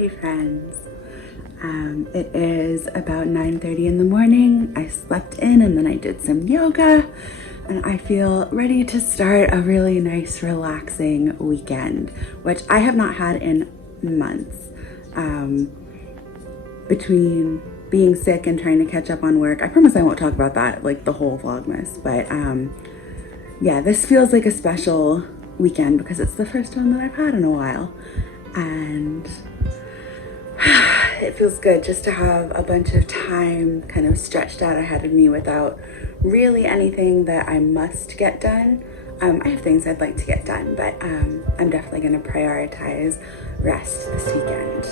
Hey friends, it is about 9:30 in the morning. I slept in and then I did some yoga and I feel ready to start a really nice relaxing weekend, which I have not had in months. Between being sick and trying to catch up on work, I promise I won't talk about that like the whole vlogmas, but yeah, this feels like a special weekend because it's the first one that I've had in a while, and it feels good just to have a bunch of time kind of stretched out ahead of me without really anything that I must get done. I have things I'd like to get done, but I'm definitely going to prioritize rest this weekend.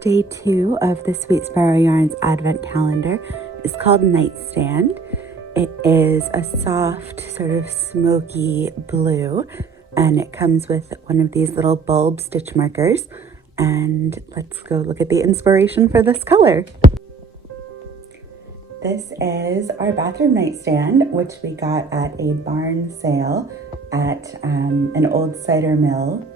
Day 2 of the Sweet Sparrow Yarns Advent Calendar is called Nightstand. It is a soft, sort of smoky blue, and it comes with one of these little bulb stitch markers. And let's go look at the inspiration for this color. This is our bathroom nightstand, which we got at a barn sale at an old cider mill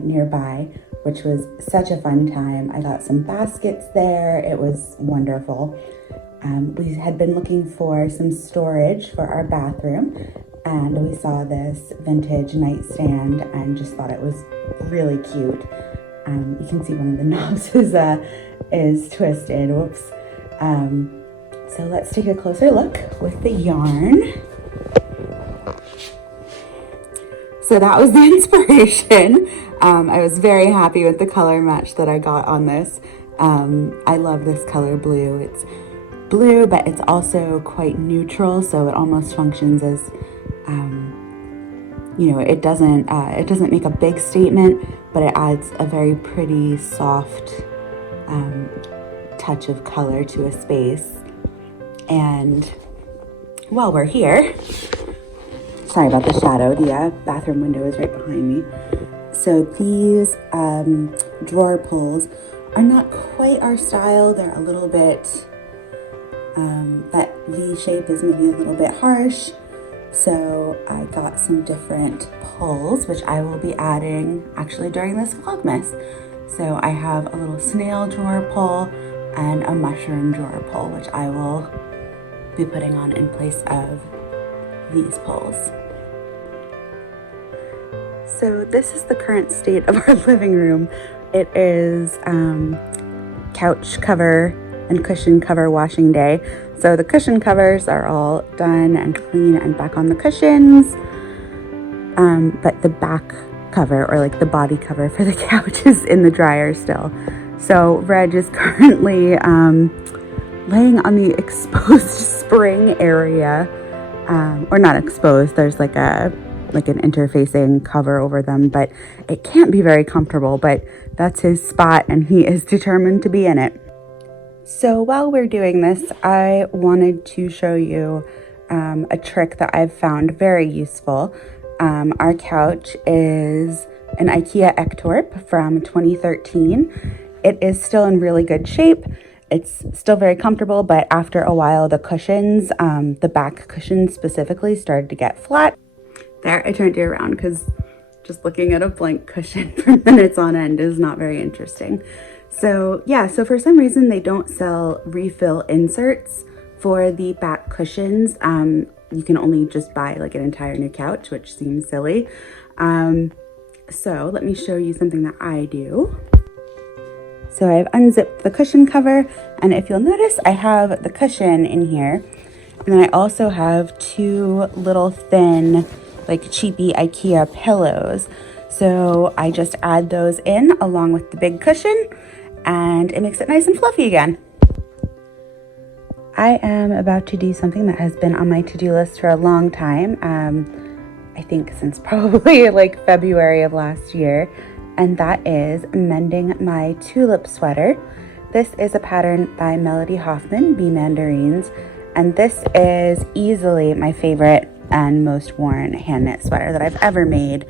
nearby, which was such a fun time. I got some baskets there. It was wonderful. We had been looking for some storage for our bathroom, and we saw this vintage nightstand and just thought it was really cute. You can see one of the knobs is twisted. Whoops. So let's take a closer look with the yarn. So that was the inspiration. I was very happy with the color match that I got on this. I love this color blue. It's blue, but it's also quite neutral, so it almost functions as, it doesn't make a big statement, but it adds a very pretty, soft touch of color to a space. And while we're here, sorry about the shadow, the bathroom window is right behind me. So these drawer pulls are not quite our style. They're a little bit, that V shape is maybe a little bit harsh. So I got some different pulls, which I will be adding actually during this vlogmas. So I have a little snail drawer pull and a mushroom drawer pull, which I will be putting on in place of these pulls. So this is the current state of our living room. It is couch cover and cushion cover washing day. So the cushion covers are all done and clean and back on the cushions. But the back cover, or like the body cover for the couch, is in the dryer still. So Reg is currently laying on the exposed spring area, or not exposed, there's like an interfacing cover over them, but it can't be very comfortable, but that's his spot and he is determined to be in it. So while we're doing this, I wanted to show you a trick that I've found very useful. Our couch is an IKEA Ektorp from 2013. It is still in really good shape. It's still very comfortable, but after a while, the cushions, the back cushions specifically, started to get flat. There, I turned you around because just looking at a blank cushion for minutes on end is not very interesting. So yeah, so for some reason they don't sell refill inserts for the back cushions. you can only just buy like an entire new couch, which seems silly. So let me show you something that I do. So I've unzipped the cushion cover, and if you'll notice, I have the cushion in here. And then I also have two little thin, like cheapy IKEA pillows. So I just add those in along with the big cushion, and it makes it nice and fluffy again. I am about to do something that has been on my to-do list for a long time. I think since probably like February of last year. And that is mending my tulip sweater. This is a pattern by Melody Hoffman, Bee Mandarines, and this is easily my favorite and most worn hand knit sweater that I've ever made.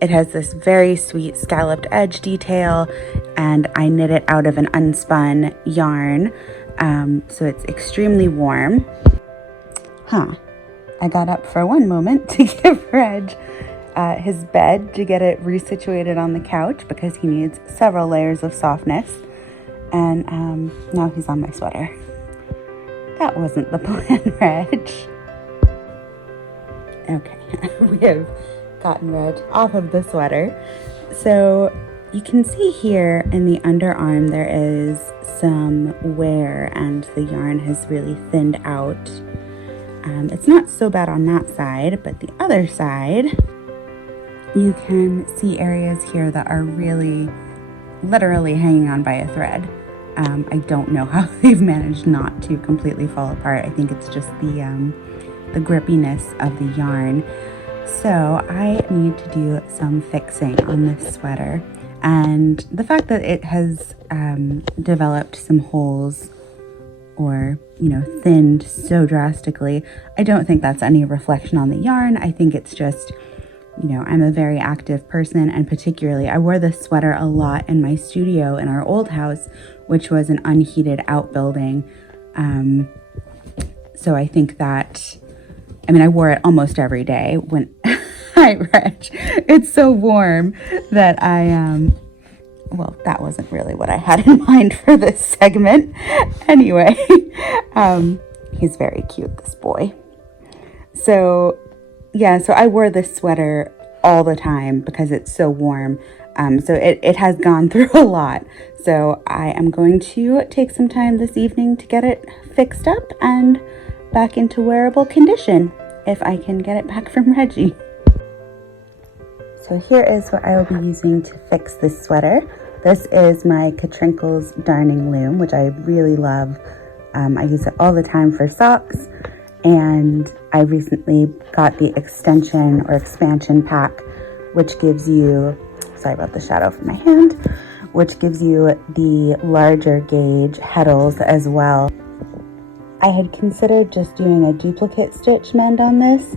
It has this very sweet scalloped edge detail, and I knit it out of an unspun yarn, so it's extremely warm. I got up for one moment to give Reg his bed to get it resituated on the couch because he needs several layers of softness, and now he's on my sweater. That wasn't the plan, Reg. Okay, we have gotten Reg off of the sweater. So you can see here in the underarm there is some wear and the yarn has really thinned out. It's not so bad on that side, but the other side, you can see areas here that are really literally hanging on by a thread. I don't know how they've managed not to completely fall apart. I think it's just the grippiness of the yarn. So I need to do some fixing on this sweater. And the fact that it has developed some holes or, thinned so drastically, I don't think that's any reflection on the yarn. I think it's just, I'm a very active person, and particularly I wore this sweater a lot in my studio in our old house, which was an unheated outbuilding. So I think that, I wore it almost every day when I read. It's so warm that well, that wasn't really what I had in mind for this segment. Anyway, he's very cute, this boy. So I wore this sweater all the time because it's so warm. So it has gone through a lot. So I am going to take some time this evening to get it fixed up and back into wearable condition, if I can get it back from Reggie. So here is what I will be using to fix this sweater. This is my Katrinkles darning loom, which I really love. I use it all the time for socks, and I recently got the extension or expansion pack, which gives you, sorry about the shadow from my hand, which gives you the larger gauge heddles as well. I had considered just doing a duplicate stitch mend on this,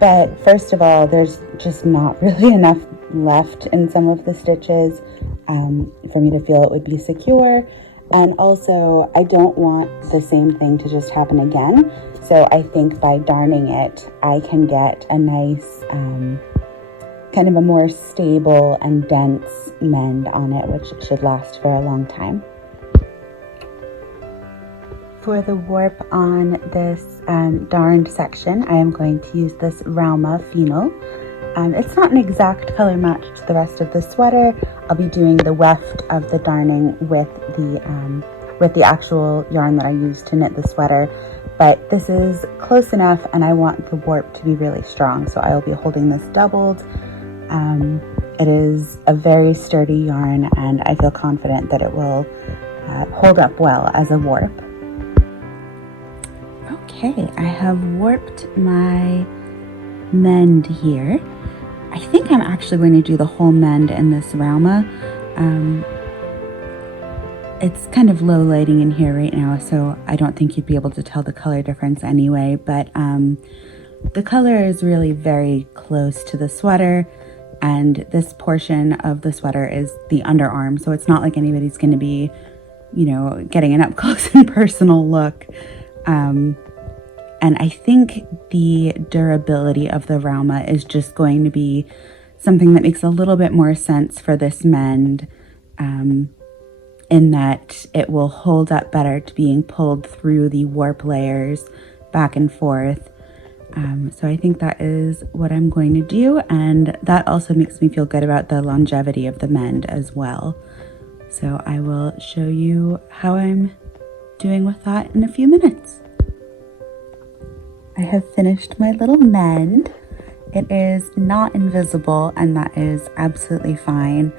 but first of all, there's just not really enough left in some of the stitches for me to feel it would be secure. And also, I don't want the same thing to just happen again. So I think by darning it, I can get a nice, kind of a more stable and dense mend on it, which should last for a long time. For the warp on this darned section, I am going to use this Rauma Phenol. It's not an exact color match to the rest of the sweater. I'll be doing the weft of the darning with the actual yarn that I used to knit the sweater, but this is close enough, and I want the warp to be really strong, so I will be holding this doubled. It is a very sturdy yarn, and I feel confident that it will hold up well as a warp. Okay, I have warped my mend here. I think I'm actually going to do the whole mend in this Rauma. It's kind of low lighting in here right now, so I don't think you'd be able to tell the color difference anyway, but the color is really very close to the sweater, and this portion of the sweater is the underarm, so it's not like anybody's going to be, getting an up close and personal look. And I think the durability of the Rauma is just going to be something that makes a little bit more sense for this mend, in that it will hold up better to being pulled through the warp layers back and forth. So I think that is what I'm going to do, and that also makes me feel good about the longevity of the mend as well. So I will show you how I'm doing with that in a few minutes. I have finished my little mend. It is not invisible, and that is absolutely fine.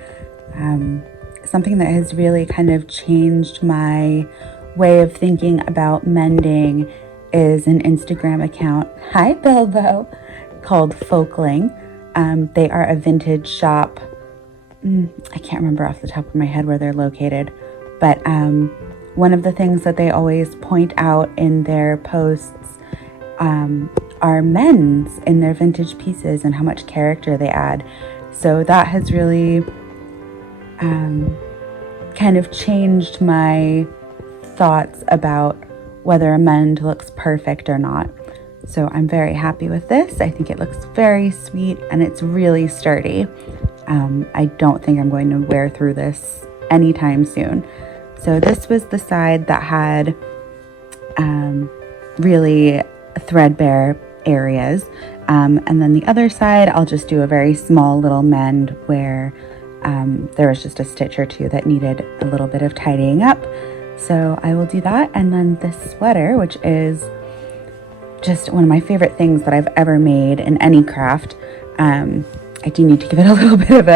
Something that has really kind of changed my way of thinking about mending is an Instagram account, hi Bilbo, called Folkling. They are a vintage shop. I can't remember off the top of my head where they're located, but one of the things that they always point out in their posts are mends in their vintage pieces and how much character they add. So that has really kind of changed my thoughts about whether a mend looks perfect or not. So I'm very happy with this. I think it looks very sweet and it's really sturdy. I don't think I'm going to wear through this anytime soon. So this was the side that had really threadbare areas. And then the other side, I'll just do a very small little mend where there was just a stitch or two that needed a little bit of tidying up. So I will do that. And then this sweater, which is just one of my favorite things that I've ever made in any craft. I do need to give it a little bit of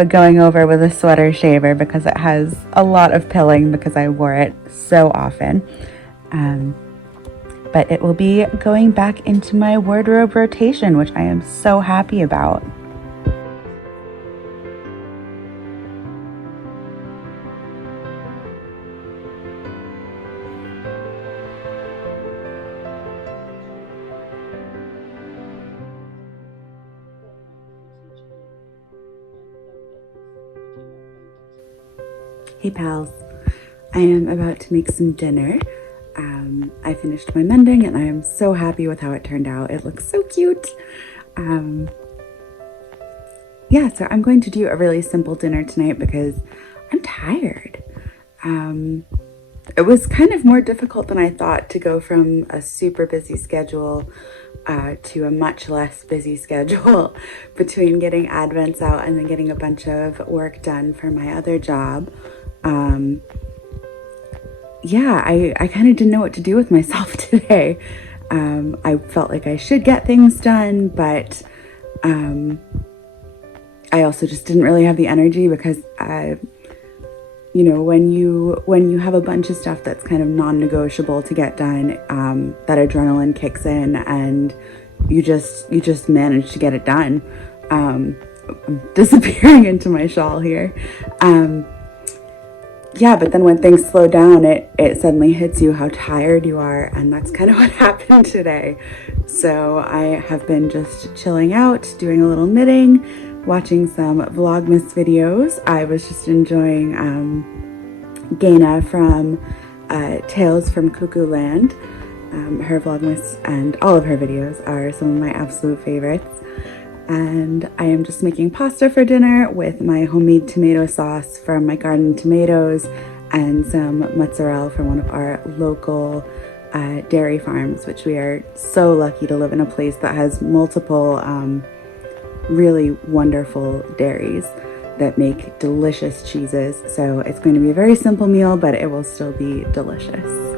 a going over with a sweater shaver because it has a lot of pilling because I wore it so often. But it will be going back into my wardrobe rotation, which I am so happy about. Hey pals, I am about to make some dinner. I finished my mending and I am so happy with how it turned out. It looks so cute. Yeah, so I'm going to do a really simple dinner tonight because I'm tired. It was kind of more difficult than I thought to go from a super busy schedule to a much less busy schedule between getting Advents out and then getting a bunch of work done for my other job. Yeah, I kind of didn't know what to do with myself today. I felt like I should get things done, but I also just didn't really have the energy because you know, when you have a bunch of stuff that's kind of non-negotiable to get done, that adrenaline kicks in and you just manage to get it done. I'm disappearing into my shawl here. Yeah, but then when things slow down, it suddenly hits you how tired you are, and that's kind of what happened today. So I have been just chilling out, doing a little knitting, watching some vlogmas videos. I was just enjoying Gaina from Tales from Cuckoo Land. Her vlogmas and all of her videos are some of my absolute favorites. And I am just making pasta for dinner with my homemade tomato sauce from my garden tomatoes and some mozzarella from one of our local dairy farms, which we are so lucky to live in a place that has multiple really wonderful dairies that make delicious cheeses. So it's going to be a very simple meal, but it will still be delicious.